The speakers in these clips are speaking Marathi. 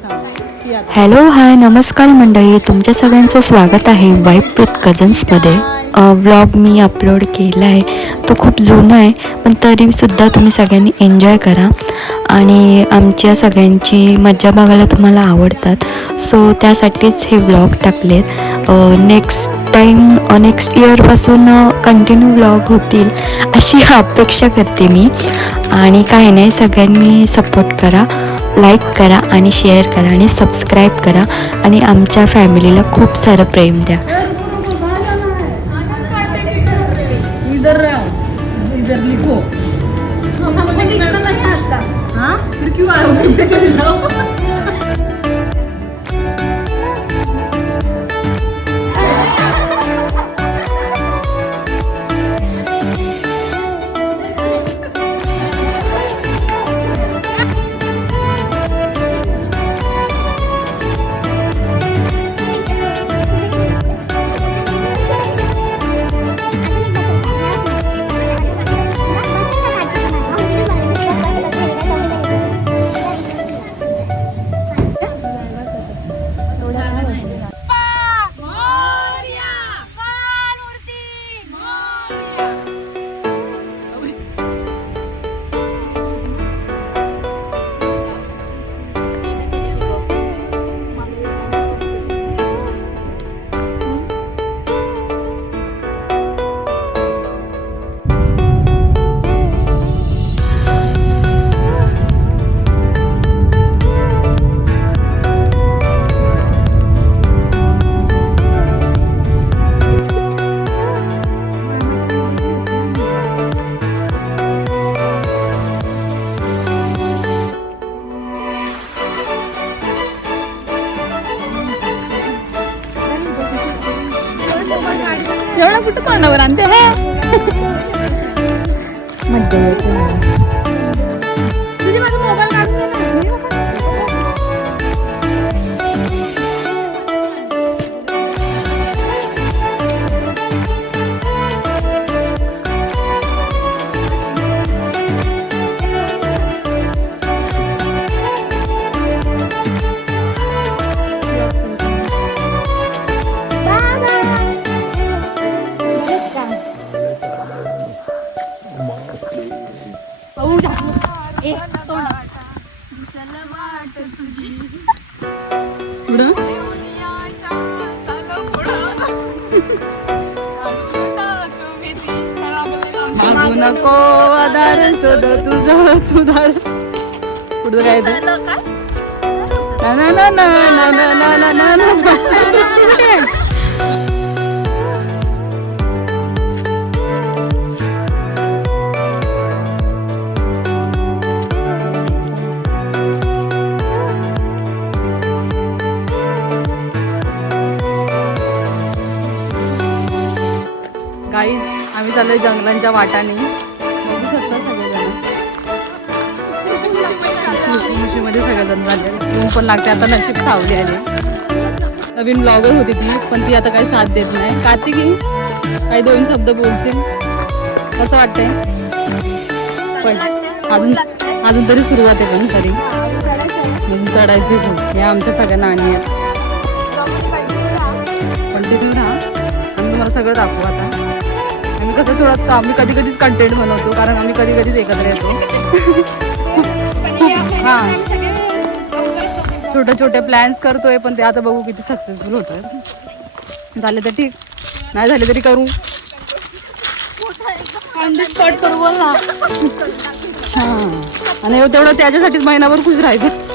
हॅलो हाय नमस्कार मंडळी, तुमच्या सगळ्यांचं स्वागत आहे वाईफ विथ कझन्समध्ये. व्लॉग मी अपलोड केला आहे, तो खूप जुना आहे, पण तरीसुद्धा तुम्ही सगळ्यांनी एन्जॉय करा आणि आमच्या सगळ्यांची मज्जा बघायला तुम्हाला आवडतात. सो त्यासाठीच हे व्लॉग टाकलेत. नेक्स्ट इयरपासून कंटिन्यू व्लॉग होतील अशी अपेक्षा करते मी. आणि काही नाही, सगळ्यांनी सपोर्ट करा, लाईक करा आणि शेअर करा आणि सबस्क्राईब करा आणि आमच्या फॅमिलीला खूप सारं प्रेम द्या. इधर लिखो हमको लिखना नहीं आता हाँ फिर क्यों आए हो एवढा कुठं तोंडावर आणते हे मज्जा येते. तुझी माझा मोबाईल काढून दे ना. नको आधार शोध तुझं सुधार पुढं काय ना ना ना ना ना ना ना ना ना. गाईज आम्ही चाललोय जंगलांच्या वाटाने. बघू शकता सगळेजण मुशीमध्ये सगळेजण झाले. ऊन पण लागते आता, नशीब सावली आली. नवीन ब्लॉगर होती ती, पण ती आता काही साथ देत नाही. कार्तिकी काही दोन शब्द बोलशील कसं वाटतंय? पण अजून तरी सुरुवात आहे, पण तरी अजून चढायचे खूप. हे आमच्या सगळ्यांना आणि आहेत, पण तिथे राहा आम्ही तुम्हाला सगळं दाखवू. आता आम्ही कसं थोडं आम्ही कधी कधीच कंटेंट बनवतो, कारण आम्ही कधी कधीच एकत्र येतो. हां, छोटे छोटे प्लॅन्स करतोय, पण ते आता बघू किती सक्सेसफुल होत आहेत. झाले तर ठीक, नाही झाले तरी करू. हां, आणि तेवढं त्याच्यासाठीच महिनाभर खुश राहायचं.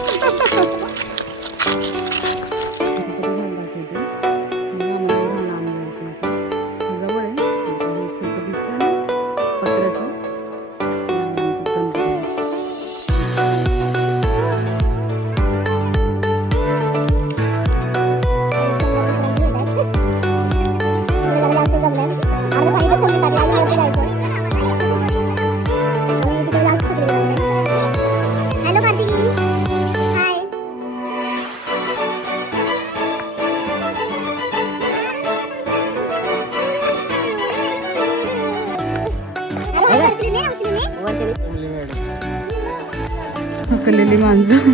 थकलेली माणसं.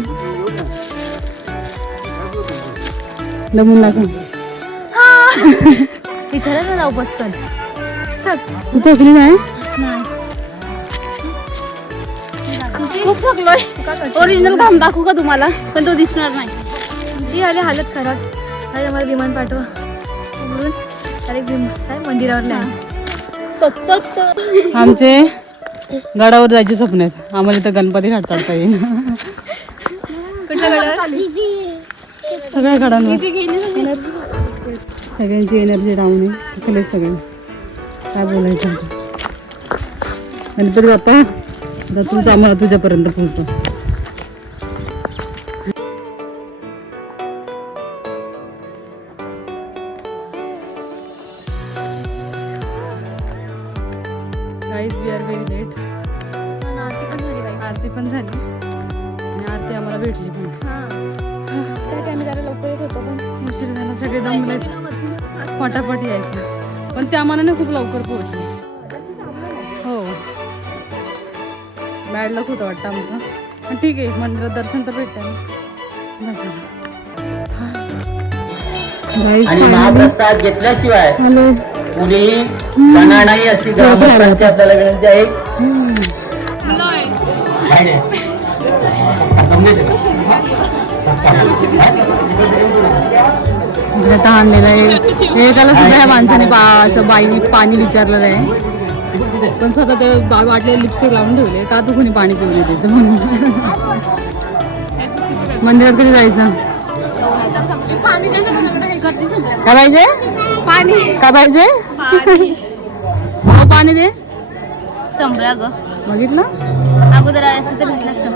दमून दाखव. विचारायला जाऊ पटकन. तू थकली नाही? खूप थकलोय. ओरिजिनल घाम दाखवू का तुम्हाला? पण तो दिसणार नाही. जी आली हालत खराब. काय आम्हाला विमान पाठवा म्हणून डायरेक्ट काय मंदिरावर आमचे गडावर जायचे स्वप्न आहेत. आम्हाला इथं गणपती घाट चढता येईल. कुठल्या गडावर? सगळ्या गडांवर सगळ्यांची एनर्जी डाऊन आहे. तिथले सगळे काय बोलायचं आता. गणपती बाप्पा आता तुमचं आम्हाला तुझ्यापर्यंत पोहोचू. Guys we are very late. आरती पण झाली आणि आरती आम्हाला भेटली पण. त्या टाइम जरा लवकर येत होतो पण उशीर झाला. सगळे दमलेत. फटाफट यायचं पण त्या मनाने खूप लवकर पोहोचले. हो बॅड लक होतं वाटतं आमचं. पण ठीक आहे मंदिरात दर्शन तर भेटतं. बस आणि महाप्रसाद घेतल्याशिवाय हॅलो कुणीही जाणार नाही अशी ग्रामस्थांची आपल्याला विनंती आहे. काय नाही. आता आणलेलं आहे. एकाला सुद्धा ह्या माणसाने असं बाईने पाणी विचारलेलं आहे. पण स्वतः ते वाटले लिपस्टिक लावून ठेवले. का तू कोणी पाणी पिऊन द्यायचं म्हणून. मंदिरात कधी जायचं? काय पाहिजे? पाणी काय पाहिजे? हो पाणी दे. संपला ग. बघितलं अगोदर आल्यास तर भेटलं असतं.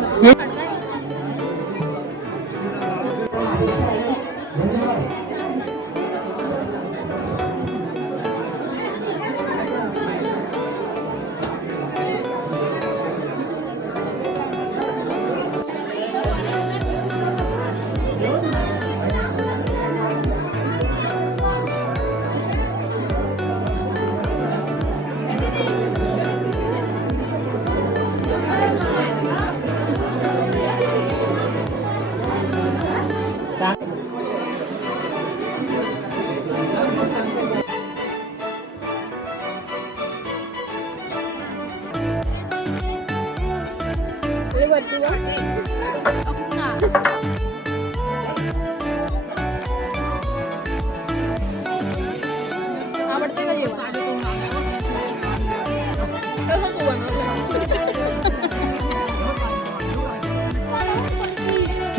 आवडते का जेवण?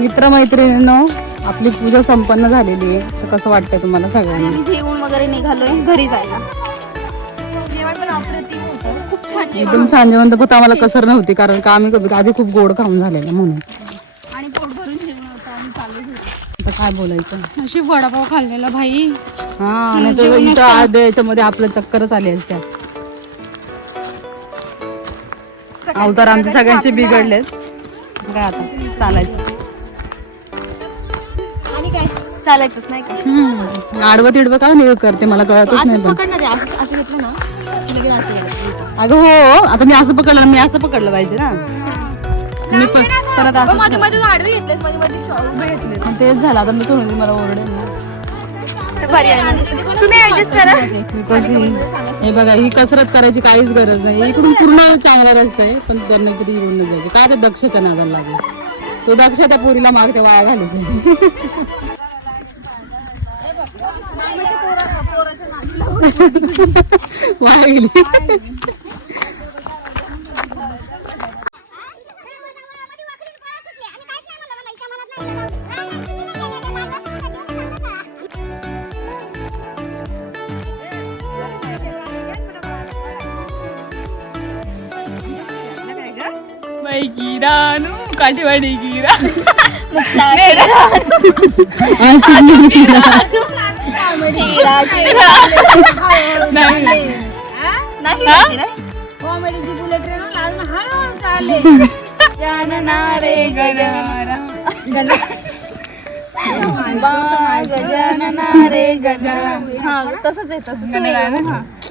मित्रमैत्रिणींनो आपली पूजा संपन्न झालेली आहे. तर कसं वाटतंय तुम्हाला सगळ्यांना? आम्ही जेवण वगैरे निघालोय घरी जायला. जेवण पण अप्रतिम होतं. खूप छान जेवण एकदम छान जेवण. तर फक्त आम्हाला कसर नव्हती कारण का आम्ही आधी खूप गोड खाऊन झालेलं म्हणून. आणि पोट भरून जेवण होतं आणि चालू होतं. आता काय बोलायचं. अशी वडापाव खाल्लेला भाई. हा आणि तो इथं आज याच्यामध्ये आपलं चक्करच आली असत्या. अवतार आमचे सगळ्यांचे बिघडलेत. काय आता चालायचं. आणि काय चालायचंच नाही का? आडवं तिडवं का नाही करते मला कळतच नाही. असंच पण पकडणार आहे. असं घेतलं ना लगेच असं गेलं. अगं हो आता मी असं पकडलं. मी असं पकडलं पाहिजे ना. मी परत असं मध्ये मध्ये आडवे घेतलेत मध्ये मध्ये उभे घेतले. तेच झालं. आता मी सोडून मला ओरडेल ना. तुम्ही ऍडजस्ट करा. हे बघा ही कसरत करायची काहीच गरज नाही. इकडून पूर्ण चांगला रस्ता आहे पण त्यांना किती इकडून जायचे. काय त्या दक्षच्या नादाला लागला. तो दक्ष त्या पोरीला मागच्या वाया घालू. वाया गेली. काठेवाडी गिरा कॉमेडीची बुलेट ट्रेन लाल हळूहळू चालले. जानना रे गजानना गजानना रे गजानना. हा तसंच आहे तसं.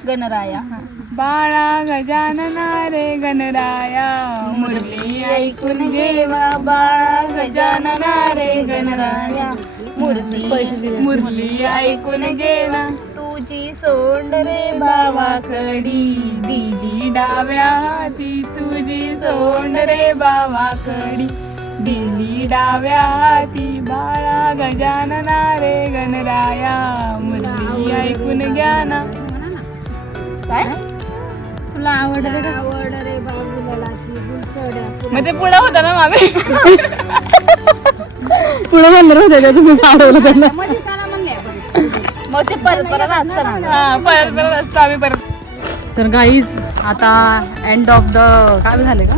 गणराया. हा बाळा गजानना रे गणराया मुरली ऐकून घेवा बाळा गजानना रे गणराया मुरली ऐकून घेवा तुझी सोंड रे बावाकडी दिली डाव्या हाती तुझी सोंड रे बावाकडी दिली डाव्या हाती बाळा गजानना रे गणराया मुरली ऐकून घ्या ना. काय तुला आवड रे बाबूलाची गुलछड्या मग ते पुढं होता ना मामी पुढे म्हणलं होतं तुम्ही वाढवलं त्यांना. मध्ये चला म्हणले मग ते परत परत असतं ना. हा परत असतो आम्ही परत. तर गाईज आता एंड ऑफ द काय झाले का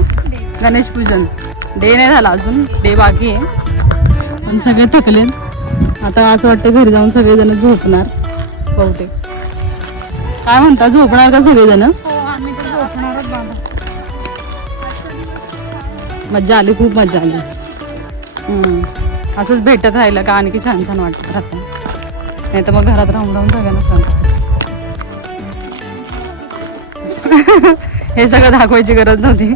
गणेश पूजन डे नाही झाला अजून डे बाकी आहे पण सगळे थकलेत आता असं वाटतं घरी जाऊन सगळेजण झोपणार बहुतेक. काय म्हणता झोपणार का सगळेजण? आम्ही तर झोपणारच बाबा. मज्जा आली खूप मज्जा आली. असंच भेटत राहिलं का आणखी छान छान वाटत राहतं नाही तर मग घरात राहून राहून सगळ्यांना सांगतात हे सगळं दाखवायची गरज नव्हती.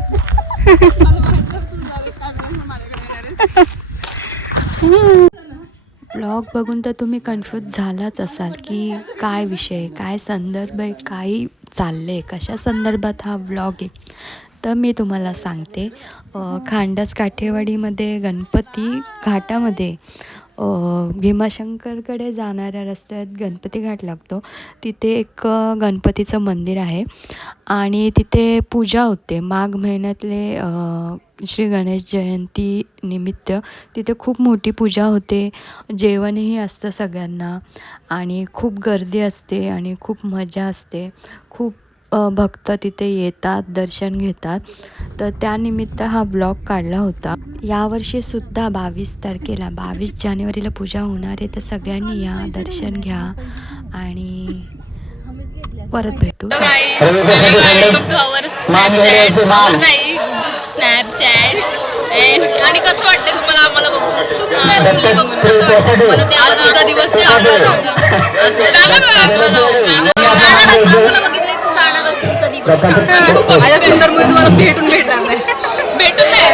ब्लॉग बघून तर तुम्ही कन्फ्यूज झालाच असाल की काय विषय काय संदर्भ आहे काही चाललं आहे कशा संदर्भात हा ब्लॉग आहे. तर मी तुम्हाला सांगते खांडस काठेवाडीमध्ये गणपती घाटामध्ये भीमाशंकरकडे जाणाऱ्या रस्त्यात गणपती घाट लागतो तिथे एक गणपतीचं मंदिर आहे आणि तिथे पूजा होते माघ महिन्यातले श्री गणेश जयंती निमित्त तिथे खूप मोठी पूजा होते जेवणही असतं सगळ्यांना आणि खूप गर्दी असते आणि खूप मजा असते खूप भक्त तिथे येतात दर्शन घेतात तर त्यानिमित्त हा ब्लॉग काढला होता. यावर्षीसुद्धा 22 तारखेला 22 जानेवारीला पूजा होणार आहे तर सगळ्यांनी या दर्शन घ्या आणि परत भेटू. आणि कसं वाटतं तुम्हाला आम्हाला बघून सुंदर मुली बघून कसं वाटतं मला त्याचा दिवस ते आम्हाला बघितलं जाणार तुमचा दिवस माझ्या सुंदर मुली तुम्हाला भेटणार नाही भेटून नाही